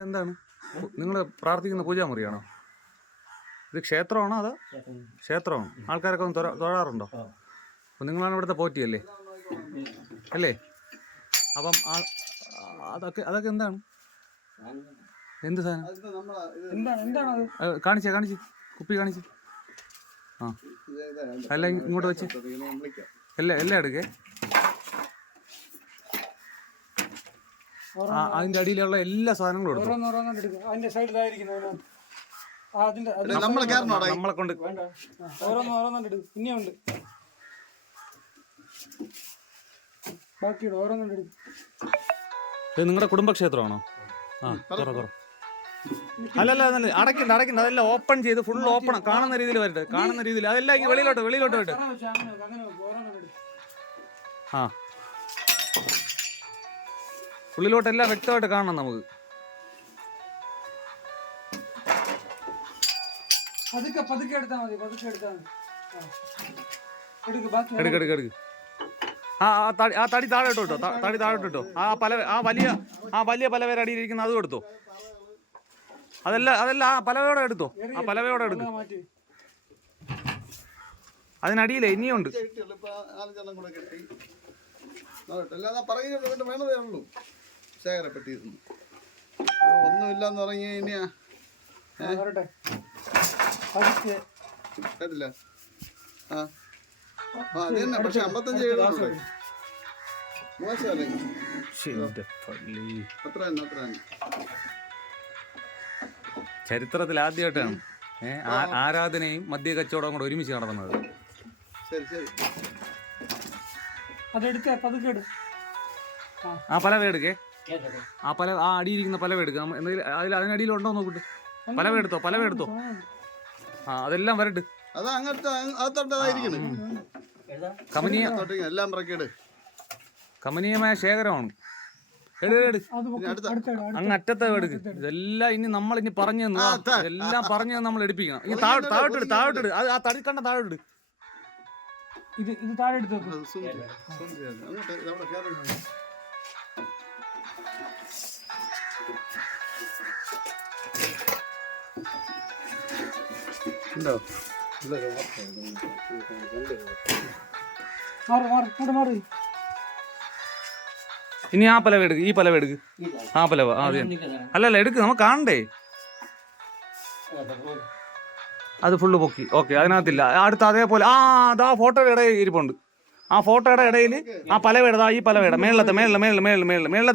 എന്താണ് നിങ്ങൾ പ്രാർത്ഥിക്കുന്ന പൂജാമുറിയാണോ ഇത് ക്ഷേത്രമാണോ അതോ ക്ഷേത്രമാണ് ആൾക്കാരൊക്കെ ഒന്ന് തൊഴ- തൊഴാറുണ്ടോ അപ്പം നിങ്ങളാണ് ഇവിടുത്തെ പോറ്റിയല്ലേ അല്ലേ അപ്പം ആ- അതൊക്കെ അതൊക്കെ എന്താണ് എന്ത് സാധനം എന്താണ് കാണിച്ചേ കാണിച്ച് കുപ്പി കാണിച്ച് ആ അല്ല ഇങ്ങോട്ട് വെച്ച് എല്ലാം എല്ലാം എടുക്കേ ആ അതിന്റെ അടിയിലുള്ള എല്ലാ സാധനങ്ങളും ഓരോന്നും അതിന്റെ ആ അതിന്റെ അതിന്റെ നമ്മളെ നമ്മളെ കൊണ്ട് വേണ്ട. ആ, ഓരോന്ന് ഓരോന്നും എടുക്കും ഇനിയുണ്ട് ബാക്കിയുണ്ട്. ഓരോന്നും എടുക്കും ഇത് നിങ്ങളുടെ കുടുംബക്ഷേത്രമാണോ? ആ തുറ തുറ. അല്ലല്ല അതല്ല അടയ്ക്കണ്ട അടയ്ക്കണ്ട. അതെല്ലാം ഓപ്പൺ ചെയ്ത് ഫുൾ ഓപ്പൺ കാണുന്ന രീതിയിൽ വരട്ടെ. കാണുന്ന രീതിയിൽ. അതെല്ലാം വെളിയിലോട്ട് വെളിയിലോട്ട് വരട്ടെ. അങ്ങനെ ഉള്ളിലോട്ടെല്ലാം വ്യക്തമായിട്ട് കാണണം നമുക്ക്. പതുക്കെ പതുക്കെ എടുത്താൽ മതി പതുക്കെ എടുത്താൽ മതി. ആ. എടുക്ക് ബാക്കി എടുക്ക് എടുക്ക് എടുക്ക്. ആ ആ തടി ആ തടി താഴെ ഇട്ടോ കേട്ടോ തടി താഴെ ഇട്ടോ. ആ പല ആ വലിയ ആ വലിയ പലവേര അടിയിലിരിക്കുന്ന അതും എടുത്തോ. അതല്ല അതല്ല ആ പലവയോടെ എടുത്തോ. ആ പലവയോടെ എടുക്ക്. അതിനടിയില്ല ഇനിയുണ്ട്. കിട്ടിയുള്ളൂ ഇപ്പൊ ഒന്നുമില്ല എന്ന് പറഞ്ഞു കഴിഞ്ഞാ കേട്ടില്ല ആ ആ. അത് തന്നെ പക്ഷെ അമ്പത്തഞ്ച്. അത്ര തന്നെ അത്ര തന്നെ ചരിത്രത്തിൽ ആദ്യമായിട്ടാണ് ആ- ആരാധനയും മദ്യ കച്ചവടവും കൂടെ ഒരുമിച്ച് നടന്നത് ശരി ശരി. അതെടുത്തേ പതുക്കെ എടു ആ. പല എടുക്കേ. ആ പല ആ അടിയിരിക്കുന്ന പലവ നമ്മ- എന്തെങ്കിലും അതിൽ അതിനടിയിൽ ഉണ്ടോ നോക്കിട്ട് പലവ എടുത്തോ പലവ എടുത്തോ ആ അതെല്ലാം വരട്ട്. അത് അങ്ങനത്തെ അകത്തോട്ടതായിരിക്കണം കമനീയ എല്ലാം കമനീയമായ ശേഖരമാണ്. അങ്ങ് അറ്റത്തെ എടുക്ക് ഇതെല്ലാം ഇനി നമ്മൾ ഇനി പറഞ്ഞു തന്നു ആ, എല്ലാം പറഞ്ഞു തന്ന് നമ്മൾ എടുപ്പിക്കണം. ഇനി താഴോട്ട് താഴോട്ട് താഴോട്ട് അത് ആ തടി കണ്ട താഴോട്ട് ഇത് ഇത് താഴെ എടുത്ത് മാറ് ഇനി ആ പലവ എടുക്ക് ഈ പലവ എടുക്ക്. ആ പലവ ആ അത്. അല്ലല്ല എടുക്ക് നമുക്ക് കാണണ്ടേ? അത് ഫുള്ള് പൊക്കി ഓക്കെ അതിനകത്തില്ല. അടുത്ത അതേപോലെ ആ അതാ ഫോട്ടോയുടെ ഇടയിൽ ഇരിപ്പുണ്ട്. ആ ഫോട്ടോയുടെ ഇടയിൽ ആ പലവേട ഈ പലവേട മേളിൽ മേളിൽ മേളിൽ മേളിൽ മേളത്തെ